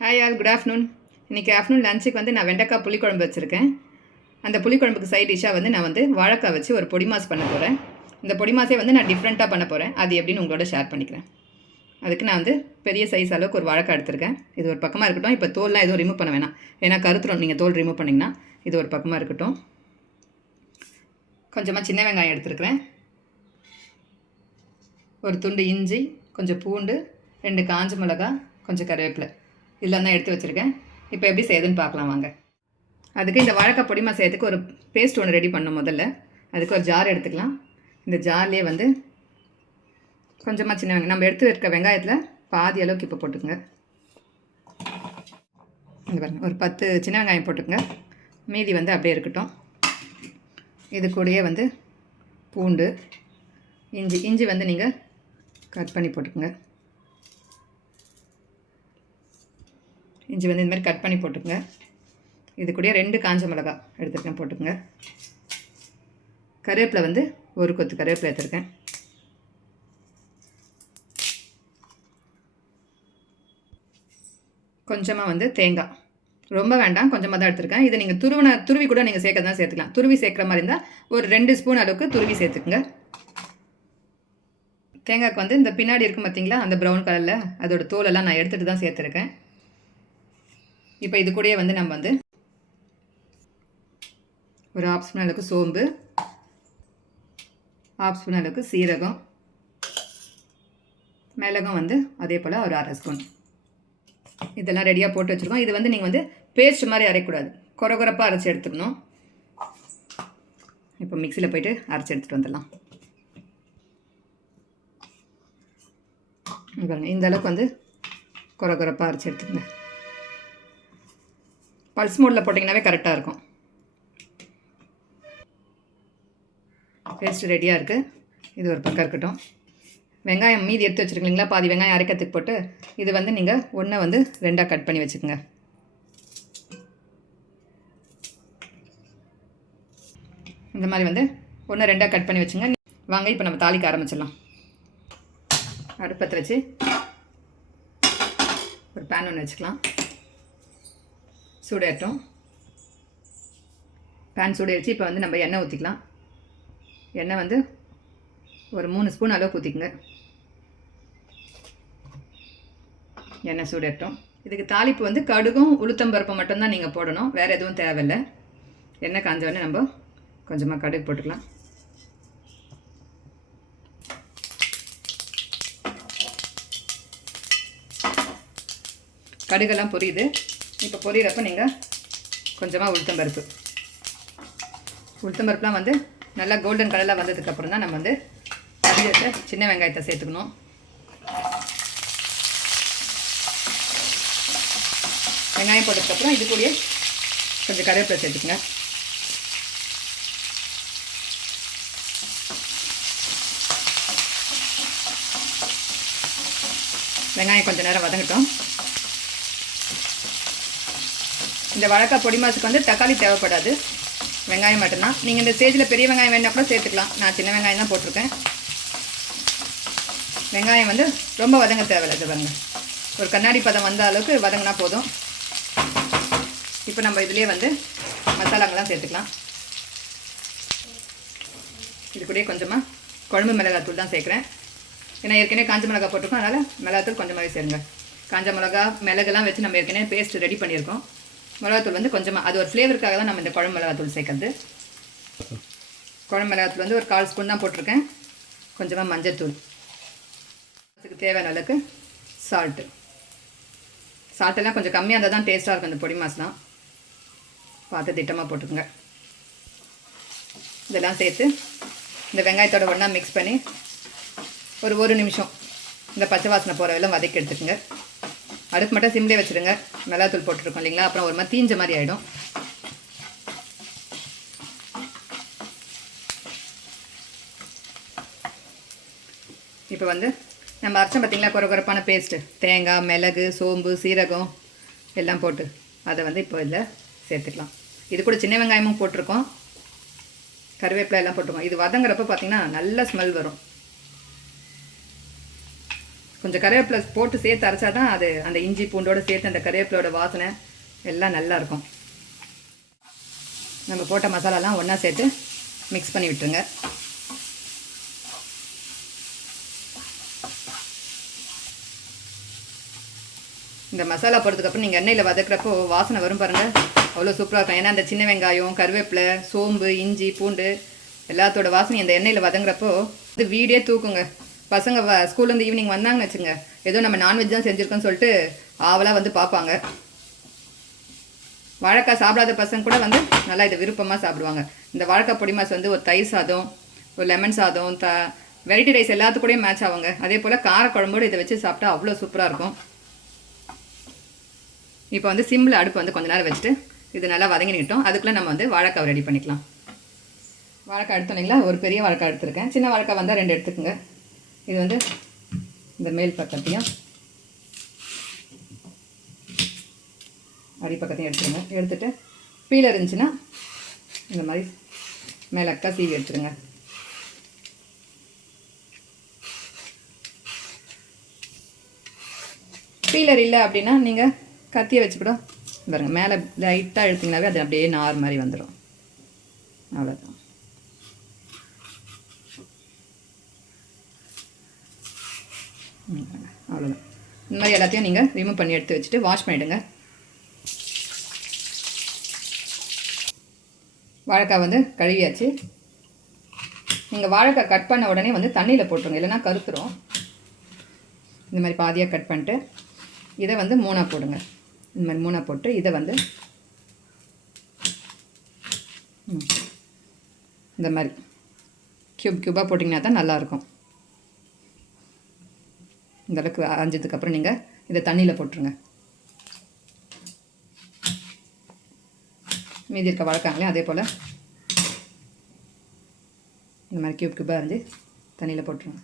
Hi all good afternoon இன்றைக்கி afternoon லஞ்சுக்கு வந்து நான் வெண்டைக்காய் புளிக்குழம்பு வச்சுருக்கேன். அந்த புளிக்குழம்புக்கு சைட் டிஷ்ஷாக வந்து நான் வந்து வாழைக்காய் வச்சு ஒரு பொடி மாஸ் பண்ண போகிறேன் இந்த பொடி மாஸே வந்து நான் டிஃப்ரெண்ட்டாக பண்ண போகிறேன் அது எப்படின்னு உங்களோட ஷேர் பண்ணிக்கிறேன். அதுக்கு நான் வந்து பெரிய சைஸ் அளவுக்கு ஒரு வாழைக்காய் எடுத்திருக்கேன். இது ஒரு பக்கமாக இருக்கட்டும் இப்போ தோல்லாம் எதுவும் ரிமூவ் பண்ண வேணாம். ஏன்னா கருத்துரும் நீங்கள் தோல் ரிமூவ் பண்ணிங்கன்னா இது ஒரு பக்கமாக இருக்கட்டும். கொஞ்சமாக சின்ன வெங்காயம் எடுத்துருக்கிறேன். ஒரு துண்டு இஞ்சி கொஞ்சம் பூண்டு ரெண்டு காஞ்ச மிளகா கொஞ்சம் கருவேப்பிலை. இதெல்லாம் தான் எடுத்து வச்சுருக்கேன். இப்போ எப்படி செய்யுதுன்னு பார்க்கலாம் வாங்க. அதுக்கு இந்த வாழைக்காய் பொடிமா செய்யறதுக்கு ஒரு பேஸ்ட் ஒன்று ரெடி பண்ணும் முதல்ல. அதுக்கு ஒரு ஜார் எடுத்துக்கலாம். இந்த ஜார்லேயே வந்து கொஞ்சமாக சின்ன வெங்காயம் நம்ம எடுத்து இருக்க வெங்காயத்தில் பாதி அளவுக்கு இப்போ போட்டுக்கோங்க. இங்க பாருங்கள் ஒரு பத்து சின்ன வெங்காயம் போட்டுக்கோங்க. மீதி வந்து அப்படியே இருக்கட்டும். இது கூடயே வந்து பூண்டு இஞ்சி இஞ்சி வந்து நீங்கள் கட் பண்ணி போட்டுக்கோங்க. இஞ்சி வந்து இந்த மாதிரி கட் பண்ணி போட்டுக்கோங்க. இது கூடயே ரெண்டு காஞ்ச மிளகா எடுத்துருக்கேன் போட்டுக்கோங்க. கருவேப்பிலை வந்து ஒரு கொத்து கருவேப்பிலை எடுத்துருக்கேன். கொஞ்சமாக வந்து தேங்காய். ரொம்ப வேண்டாம் கொஞ்சமாக தான் எடுத்துருக்கேன். இதை நீங்கள் துருவின துருவி கூட நீங்கள் சேர்க்க தான் சேர்த்துக்கலாம். துருவி சேர்க்குற மாதிரி இருந்தால் ஒரு ரெண்டு ஸ்பூன் அளவுக்கு துருவி சேர்த்துக்குங்க. தேங்காய்க்கு வந்து இந்த பின்னாடி இருக்கும் பார்த்தீங்களா அந்த ப்ரௌன் கலரில் அதோட தோலெல்லாம் நான் எடுத்துகிட்டு தான் சேர்த்துருக்கேன். இப்போ இது கூடயே வந்து நம்ம வந்து ஒரு ஆஃப் ஸ்பூன் அளவுக்கு சோம்பு ஆஃப் ஸ்பூன் அளவுக்கு சீரகம் மிளகம் வந்து அதே போல் ஒரு அரை ஸ்பூன். இதெல்லாம் ரெடியாக போட்டு வச்சுருக்கோம். இது வந்து நீங்கள் வந்து பேஸ்ட் மாதிரி அரைக்கூடாது குறை குறைப்பாக அரைச்சி எடுத்துக்கணும் இப்போ மிக்சியில் போயிட்டு அரைச்சி எடுத்துகிட்டு வந்துடலாம். பாருங்கள் இந்த அளவுக்கு வந்து குறை குறைப்பாக அரைச்சி எடுத்துக்கங்க. பல்ஸ் மோடில் போட்டிங்கனாவே கரெக்டாக இருக்கும். பேஸ்ட் ரெடியாக இருக்குது இது ஒரு பக்கம் இருக்கட்டும். வெங்காயம் மீதி எடுத்து வச்சுருக்கீங்களா? பாதி வெங்காயம் அரைக்கிறதுக்கு போட்டு இது வந்து நீங்கள் ஒன்றை வந்து ரெண்டாக கட் பண்ணி வச்சுக்கோங்க. இந்த மாதிரி வந்து ஒன்று ரெண்டாக கட் பண்ணி வச்சுங்க. வாங்க இப்போ நம்ம தாளிக்க ஆரம்பிச்சிடலாம். அடுப்பத்தை வச்சு ஒரு பேன் ஒன்று வச்சுக்கலாம். சூடேறட்டும். பேன் சூடாயிடுச்சு இப்போ வந்து நம்ம எண்ணெய் ஊற்றிக்கலாம் எண்ணெய் வந்து ஒரு மூணு ஸ்பூன் அளவுக்கு ஊற்றிக்குங்க எண்ணெய் சூடட்டும் இதுக்கு தாளிப்பு வந்து கடுகும் உளுத்தம்பருப்பு மட்டும்தான் நீங்கள் போடணும். வேறு எதுவும் தேவையில்லை. எண்ணெய் காஞ்சவொடனே நம்ம கொஞ்சமாக கடுகு போட்டுக்கலாம். கடுகெல்லாம் புரியுது. இப்போ பொரியிறப்ப நீங்கள் கொஞ்சமாக உளுத்தம் பருப்பு. உளுத்தம் பருப்புலாம் வந்து நல்லா கோல்டன் கலரில் வந்ததுக்கப்புறம் தான் நம்ம வந்து அரிஞ்சு சின்ன வெங்காயத்தை சேர்த்துக்கணும். வெங்காயம் போட்டதுக்கப்புறம் இது கூடயே கொஞ்சம் கருவேப்பிலை சேர்த்துக்குங்க. வெங்காயம் கொஞ்சம் நேரம் வதங்கட்டும். இந்த வழக்காய் பொடி மாசுக்கு வந்து தக்காளி தேவைப்படாது. வெங்காயம் மட்டும்தான். நீங்கள் இந்த ஸ்டேஜில் பெரிய வெங்காயம் வேணால் கூட சேர்த்துக்கலாம். நான் சின்ன வெங்காயம் தான் போட்டிருக்கேன். வெங்காயம் வந்து ரொம்ப வதங்க தேவையில்லை இது பாருங்க. ஒரு கண்ணாடி பதம் வந்த அளவுக்கு வதங்கினா போதும். இப்போ நம்ம இதுலேயே வந்து மசாலாங்கள்லாம் சேர்த்துக்கலாம். இது கூடயே கொஞ்சமாக குழம்பு மிளகாத்தூள் தான் சேர்க்குறேன். ஏன்னா ஏற்கனவே காஞ்ச மிளகா போட்டிருக்கோம். அதனால் மிளகாத்தூள் கொஞ்சமாகவே சேருங்க. காஞ்ச மிளகா மிளகுலாம் வச்சு நம்ம ஏற்கனவே பேஸ்ட் ரெடி பண்ணியிருக்கோம். மிளகாத்தூள் வந்து கொஞ்சமாக அது ஒரு ஃப்ளேவருக்காக தான் நம்ம இந்த குழம்பு மிளகாத்தூள் சேர்க்கறது. குழம்பு மிளகாத்தூள் வந்து ஒரு கால் ஸ்பூன் தான் போட்டிருக்கேன். கொஞ்சமாக மஞ்சத்தூள். அதுக்கு தேவையான அளவுக்கு சால்ட்டு சால்ட்டெல்லாம் கொஞ்சம் கம்மியாக இருந்தால் தான் டேஸ்ட்டாக இருக்கும் இந்த பொடி மாஸ்லாம். பார்த்து திட்டமாக போட்டுக்கோங்க. இதெல்லாம் சேர்த்து இந்த வெங்காயத்தோட ஒன்றா மிக்ஸ் பண்ணி ஒரு ஒரு நிமிஷம் இந்த பச்சை வாசனை போகிற வதக்கி எடுத்துக்கோங்க. அடுப்பு மட்டும் சிம்லேயே வச்சுருங்க. மிளகாத்தூள் போட்டிருக்கோம் இல்லைங்களா? அப்புறம் ஒரு மாதிரி தீஞ்ச மாதிரி ஆகிடும் இப்போ வந்து நம்ம அரைச்சோம் பார்த்திங்களா குறை குறைப்பான பேஸ்ட்டு தேங்காய் மிளகு சோம்பு சீரகம் எல்லாம் போட்டு அதை வந்து இப்போ இதில் சேர்த்துக்கலாம். இது கூட சின்ன வெங்காயமும் போட்டிருக்கோம். கருவேப்பிலை எல்லாம் போட்டிருக்கோம். இது வதங்குறப்ப பார்த்திங்கன்னா நல்ல ஸ்மெல் வரும். கொஞ்சம் கருவேப்பிலை போட்டு சேர்த்து அரைச்சா தான் அது அந்த இஞ்சி பூண்டோட சேர்த்து அந்த கருவேப்பிலோட வாசனை எல்லாம் நல்லா இருக்கும். நம்ம போட்ட மசாலாலாம் ஒன்றா சேர்த்து மிக்ஸ் பண்ணி விட்டுருங்க. இந்த மசாலா போடுறதுக்கப்புறம் நீங்கள் எண்ணெயில் வதக்குறப்போ வாசனை வரும் பாருங்கள் அவ்வளோ சூப்பராக இருக்கும். ஏன்னா அந்த சின்ன வெங்காயம் கருவேப்பிலை சோம்பு இஞ்சி பூண்டு எல்லாத்தோட வாசனை இந்த எண்ணெயில் வதங்குறப்போ அது வீடே தூக்குங்க. பசங்க வ ஸ்கூல்லேருந்து ஈவினிங் வந்தாங்கன்னு வச்சுங்க. ஏதோ நம்ம நான்வெஜ் தான் செஞ்சுருக்கோன்னு சொல்லிட்டு ஆவலாக வந்து பார்ப்பாங்க. வாழைக்காய் சாப்பிடாத பசங்க கூட வந்து நல்லா இதை விருப்பமாக சாப்பிடுவாங்க. இந்த வாழைக்காய் பொடி மாஸ் வந்து ஒரு தயிர் சாதம் ஒரு லெமன் சாதம் த வெரைட்டி ரைஸ் எல்லாத்துக்கூடையும் மேட்ச் ஆகுங்க. அதே போல் காரக்குழம்போடு இதை வச்சு சாப்பிட்டா அவ்வளோ சூப்பராக இருக்கும். இப்போ வந்து சிம்மில் அடுப்பு வந்து கொஞ்ச நேரம் வச்சுட்டு இது நல்லா வதங்கிக்கிட்டோம் அதுக்குள்ளே நம்ம வந்து வாழைக்காய் ரெடி பண்ணிக்கலாம். வாழைக்காய் எடுத்தோம் இல்லைங்களா? ஒரு பெரிய வாழைக்காய் எடுத்துருக்கேன். சின்ன வாழைக்காய் வந்தால் ரெண்டு எடுத்துக்கோங்க. இது வந்து இந்த மேல் பக்கத்தையும் அடிப்பக்கத்தையும் எடுத்துருங்க எடுத்துகிட்டு பீலர் இருந்துச்சுன்னா இந்த மாதிரி மேலே சீவி எடுத்துருங்க. பீலர் இல்லை அப்படின்னா நீங்கள் கத்தியை வச்சு கூட பாருங்க மேலே லைட்டாக எடுத்திங்கனாவே அது அப்படியே நார் மாதிரி வந்துடும் அவ்வளோதான் இந்த மாதிரி எல்லாத்தையும் நீங்கள் ரிமூவ் பண்ணி எடுத்து வச்சுட்டு வாஷ் பண்ணிவிடுங்க வாழைக்காய் வந்து கழுவியாச்சு. நீங்கள் வாழைக்காய் கட் பண்ண உடனே வந்து தண்ணியில் போட்டுருங்க. இல்லைன்னா கருத்துரும். இந்த மாதிரி பாதியாக கட் பண்ணிட்டு இதை வந்து மூணாக போடுங்க. இந்த மாதிரி மூணாக போட்டு இதை வந்து இந்த மாதிரி. க்யூப் க்யூபாக போட்டிங்கன்னா தான் நல்லாயிருக்கும் இந்த அளவுக்கு அரைஞ்சதுக்கப்புறம் நீங்கள் இதை தண்ணியில் போட்டுருங்க. மீதி இருக்க வழக்காங்களே அதே போல் இந்த மாதிரி க்யூப் க்யூபாக அரைஞ்சி தண்ணியில் போட்டுருங்க.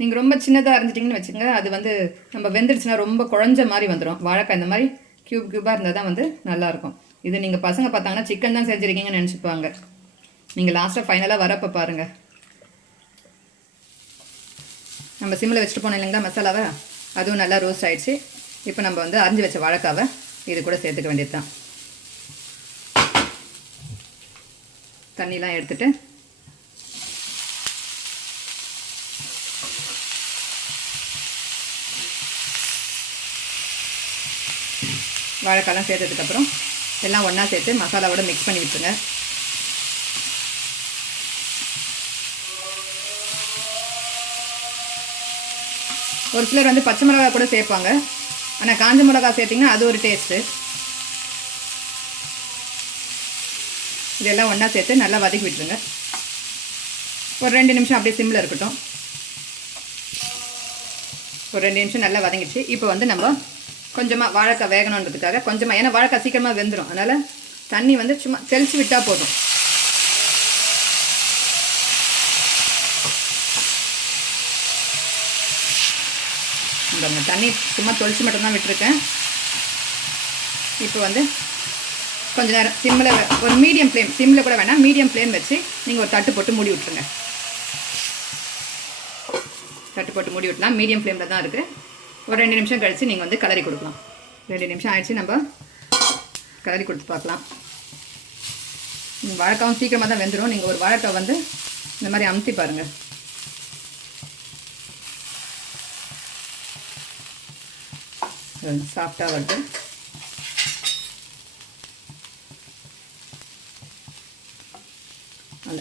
நீங்கள் ரொம்ப சின்னதாக அரைஞ்சிட்டிங்கன்னு வச்சுக்கோங்க அது வந்து நம்ம வெந்துடுச்சுன்னா ரொம்ப குழஞ்ச மாதிரி வந்துடும் வாழைக்காய் இந்த மாதிரி க்யூப் க்யூபாக இருந்தால் தான் வந்து நல்லாயிருக்கும் இது நீங்கள் பசங்க பார்த்தாங்கன்னா சிக்கன் தான் செஞ்சுருக்கீங்கன்னு நினச்சிப்பாங்க. நீங்கள் லாஸ்ட்டாக ஃபைனலாக வரப்போ பாருங்கள் நம்ம சிம்மில் வச்சுட்டு போனோம் இல்லைங்களா மசாலாவை? அதுவும் நல்லா ரோஸ்ட் ஆகிடுச்சு இப்போ நம்ம வந்து அரிஞ்சு வச்ச வாழைக்காவை இது கூட சேர்த்துக்க வேண்டியது தான் தண்ணிலாம் எடுத்துகிட்டு வாழைக்காலாம் சேர்த்ததுக்கப்புறம் எல்லாம் ஒன்றா சேர்த்து மசாலாவோட மிக்ஸ் பண்ணி விட்டுருங்க. ஒரு சிலர் வந்து பச்சை மிளகா கூட சேர்ப்பாங்க. ஆனால் காஞ்ச மிளகா சேர்த்திங்கன்னா அது ஒரு டேஸ்ட்டு இதெல்லாம் ஒன்றா சேர்த்து நல்லா வதக்கி விட்டுருங்க. ஒரு ரெண்டு நிமிஷம் அப்படியே சிம்மில் இருக்கட்டும். ஒரு ரெண்டு நிமிஷம் நல்லா வதங்கிடுச்சு. இப்போ வந்து நம்ம கொஞ்சமாக வாழைக்காய் வேகணுன்றதுக்காக கொஞ்சமாக ஏன்னா வாழைக்காய் சீக்கிரமாக வெந்துடும் அதனால் தண்ணி வந்து சும்மா தெளித்து விட்டால் போதும். இந்த தண்ணி சும்மா தொளிச்சு மட்டும்தான் விட்டுருக்கேன். இப்போ வந்து கொஞ்ச நேரம் சிம்மில் ஒரு மீடியம் ஃப்ளேம் சிம்மில் கூட வேணாம் மீடியம் ஃப்ளேம் வச்சு நீங்கள் ஒரு தட்டு போட்டு மூடி விட்ருங்க தட்டு போட்டு மூடி விட்டலாம் மீடியம் ஃப்ளேமில் தான் இருக்குது ஒரு ரெண்டு நிமிஷம் கழித்து நீங்கள் வந்து கலரி கொடுக்கலாம். ரெண்டு நிமிஷம் ஆயிடுச்சு நம்ம கலரி கொடுத்து பார்க்கலாம். வாழைக்காவும் சீக்கிரமாக தான் வெந்துடும் நீங்கள் ஒரு வாழைக்காய் வந்து இந்த மாதிரி அமுத்தி பாருங்கள் சாஃப்டாக வருது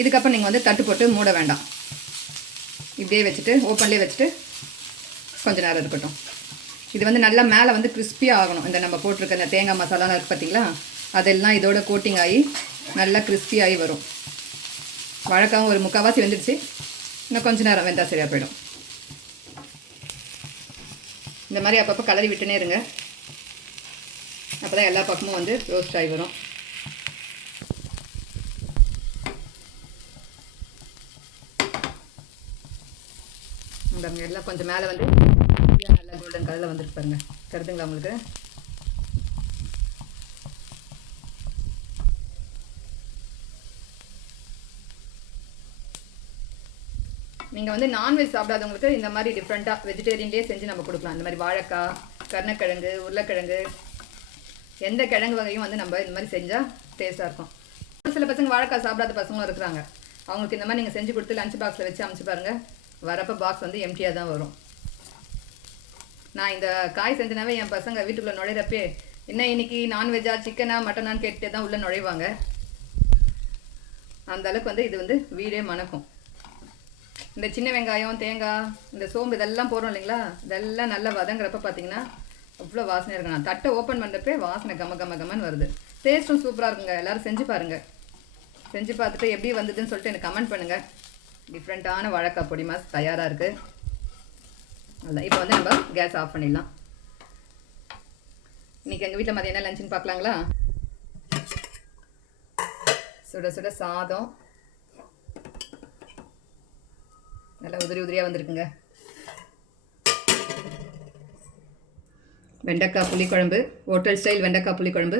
இதுக்கப்புறம் நீங்கள் வந்து தட்டு போட்டு மூட வேண்டாம். இப்படியே வச்சுட்டு ஓப்பன்லேயே வச்சுட்டு கொஞ்ச நேரம் இருக்கட்டும். இது வந்து நல்லா மேலே வந்து கிறிஸ்பியாக ஆகணும். இந்த நம்ம போட்டிருக்க இந்த தேங்காய் மசாலாலாம் இருக்குது பார்த்தீங்களா அதெல்லாம் இதோட கோட்டிங் ஆகி நல்லா crispy ஆகி வரும். வழக்காகவும் ஒரு முக்கால்வாசி வெந்துடுச்சு. இன்னும் கொஞ்ச நேரம் வெந்தால் சரியாக போயிடும். இந்த மாதிரி அப்பப்போ கலரி விட்டுனே இருங்க. அப்போ தான் எல்லா பக்கமும் வந்து ரோஸ்ட் ஆகி வரும். இந்த எல்லாம் கொஞ்சம் மேலே வந்து நல்லா கோல்டன் கலரில் வந்துட்டு பாருங்க. கருதுங்களா உங்களுக்கு? நீங்கள் வந்து நான்வெஜ் சாப்பிடாதவங்களுக்கு இந்த மாதிரி டிஃப்ரெண்ட்டாக வெஜிடேரியன்லேயே செஞ்சு நம்ம கொடுக்கலாம். இந்த மாதிரி வாழைக்காய் கருணக்கிழங்கு உருளைக்கிழங்கு எந்த கிழங்கு வகையும் வந்து நம்ம இந்த மாதிரி செஞ்சால் டேஸ்ட்டாக இருக்கும். ஒரு சில பசங்க வாழைக்காய் சாப்பிடாத பசங்களும் இருக்கிறாங்க. அவங்களுக்கு இந்த மாதிரி நீங்கள் செஞ்சு கொடுத்து லஞ்ச் பாக்ஸில் வச்சு அமுச்சு பாருங்கள் வரப்போ பாக்ஸ் வந்து எம்டியாக தான் வரும். நான் இந்த காய் செஞ்சனாவே என் பசங்க வீட்டுக்குள்ளே நுழையிறப்பே என்ன இன்னைக்கு நான்வெஜ்ஜா சிக்கனா மட்டனான்னு கேட்டு தான் உள்ளே நுழைவாங்க. அந்த அளவுக்கு வந்து இது வந்து வீடே மணக்கும். இந்த சின்ன வெங்காயம் தேங்காய் இந்த சோம்பு இதெல்லாம் போடுறோம் இல்லைங்களா? இதெல்லாம் நல்லா வதங்குறப்ப பார்த்தீங்கன்னா அவ்வளோ வாசனையாக இருக்கும். நான் தட்டை ஓப்பன் பண்ணுறப்பே வாசனை கம கம கமன்னு வருது. டேஸ்ட்டும் சூப்பராக இருக்குங்க. எல்லோரும் செஞ்சு பாருங்கள் செஞ்சு பார்த்துட்டு எப்படி வந்ததுன்னு சொல்லிட்டு எனக்கு கமெண்ட் பண்ணுங்கள் டிஃப்ரெண்ட்டான வாழைக்காய் பொடி மாஸ் தயாராக இருக்குது அதான் இப்போ வந்து நம்ம கேஸ் ஆஃப் பண்ணிடலாம். இன்றைக்கி எங்கள் வீட்டில் மதியம் என்ன லஞ்சுன்னு பார்க்கலாங்களா சுட சுட சாதம். நல்லா உதிரி உதிரியாக வந்திருக்குங்க. வெண்டைக்காய் புளிக்குழம்பு ஹோட்டல் ஸ்டைல் வெண்டைக்காய் புளிக்குழம்பு.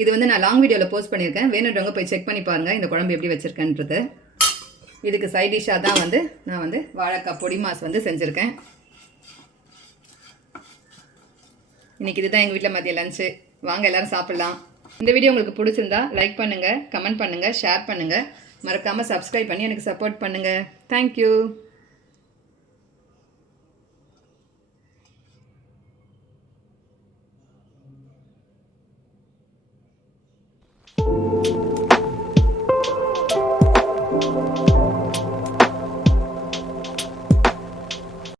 இது வந்து நான் லாங் வீடியோவில் போஸ்ட் பண்ணியிருக்கேன். வேணுன்றவங்க போய் செக் பண்ணி பாருங்கள் இந்த குழம்பு எப்படி வச்சுருக்கேன்றது. இதுக்கு சைட் டிஷ்ஷாக தான் வந்து நான் வந்து வாழைக்காய் பொடி மாஸ் வந்து செஞ்சுருக்கேன். இன்றைக்கி இதுதான் எங்கள் வீட்டில் மதிய லஞ்சு வாங்க எல்லோரும் சாப்பிட்லாம். இந்த வீடியோ உங்களுக்கு பிடிச்சிருந்தா லைக் பண்ணுங்கள் கமெண்ட் பண்ணுங்கள் ஷேர் பண்ணுங்கள் மறக்காமல் சப்ஸ்கிரைப் பண்ணி எனக்கு சப்போர்ட் பண்ணுங்கள் தேங்க்யூ